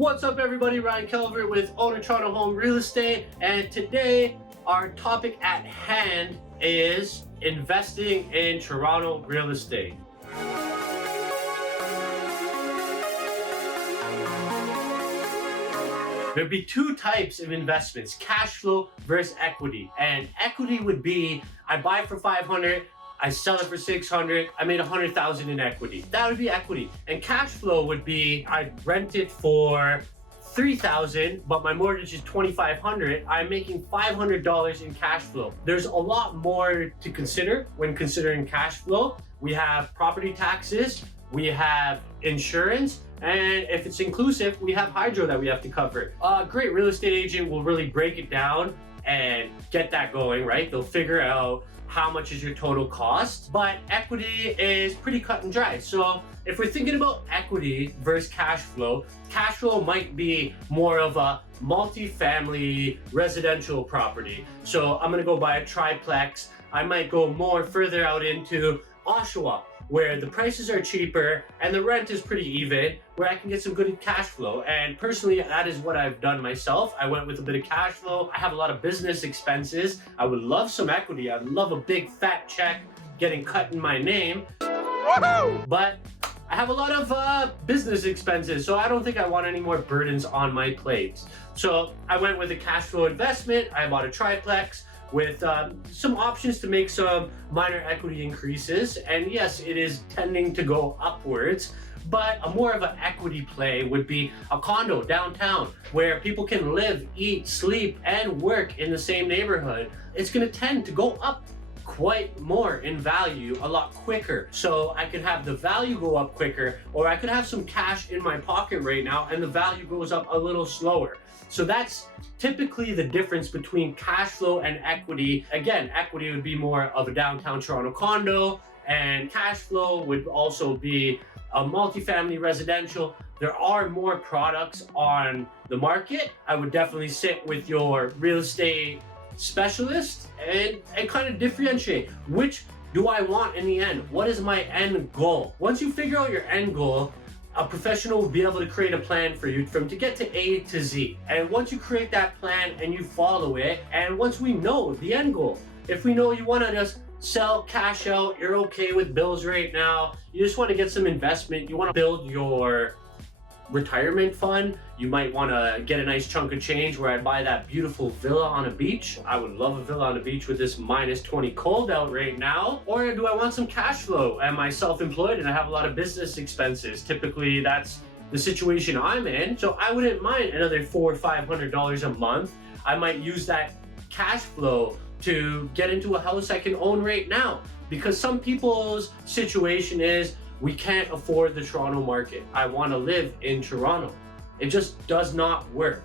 What's up everybody, Ryan Calvert with Owner Toronto Home Real Estate, and today our topic at hand is investing in Toronto real estate. There'd be two types of investments, cash flow versus equity. And equity would be, I buy for 500, I sell it for 600, I made 100,000 in equity. That would be equity. And cash flow would be, I rent it for 3,000, but my mortgage is 2,500. I'm making $500 in cash flow. There's a lot more to consider when considering cash flow. We have property taxes, we have insurance, and if it's inclusive, we have hydro that we have to cover. A great real estate agent will really break it down and get that going, right? They'll figure out how much is your total cost, but equity is pretty cut and dry. So if we're thinking about equity versus cash flow might be more of a multi-family residential property. So I'm gonna go buy a triplex. I might go more further out into Oshawa, where the prices are cheaper and the rent is pretty even, where I can get some good cash flow. And personally, that is what I've done myself. I went with a bit of cash flow. I have a lot of business expenses. I would love some equity. I'd love a big fat check getting cut in my name. Woohoo! But I have a lot of business expenses, so I don't think I want any more burdens on my plate. So I went with a cash flow investment. I bought a triplex with some options to make some minor equity increases. And yes, it is tending to go upwards, but a more of an equity play would be a condo downtown where people can live, eat, sleep, and work in the same neighborhood. It's gonna tend to go up quite more in value a lot quicker. So I could have the value go up quicker, or I could have some cash in my pocket right now and the value goes up a little slower. So that's typically the difference between cash flow and equity. Again, equity would be more of a downtown Toronto condo, and cash flow would also be a multifamily residential. There are more products on the market. I would definitely sit with your real estate specialist and kind of differentiate, which do I want in the end? What is my end goal? Once you figure out your end goal, a professional will be able to create a plan for you to get to A to Z. And once you create that plan and you follow it, and once we know the end goal, if we know you want to just sell, cash out, you're okay with bills right now, you just want to get some investment, you want to build your retirement fund, you might want to get a nice chunk of change where I buy that beautiful villa on a beach. I would love a villa on a beach with this -20 cold out right now. Or do I want some cash flow? Am I self-employed and I have a lot of business expenses? Typically that's the situation I'm in. So I wouldn't mind another $400 or $500 a month. I might use that cash flow to get into a house I can own right now. Because some people's situation is, we can't afford the Toronto market. I want to live in Toronto. It just does not work.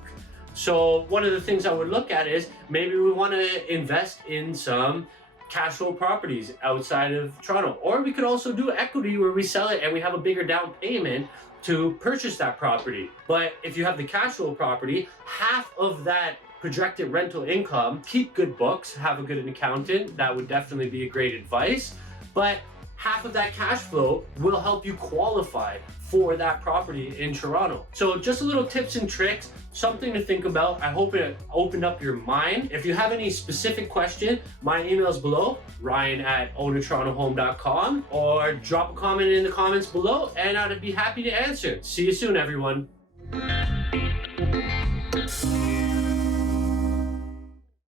So one of the things I would look at is maybe we want to invest in some cash flow properties outside of Toronto. Or we could also do equity where we sell it and we have a bigger down payment to purchase that property. But if you have the cash flow property, half of that projected rental income, keep good books, have a good accountant. That would definitely be a great advice. But half of that cash flow will help you qualify for that property in Toronto. So just a little tips and tricks, something to think about. I hope it opened up your mind. If you have any specific question, my email is below, ryan@ownertorontohome.com, or drop a comment in the comments below and I'd be happy to answer. See you soon, everyone.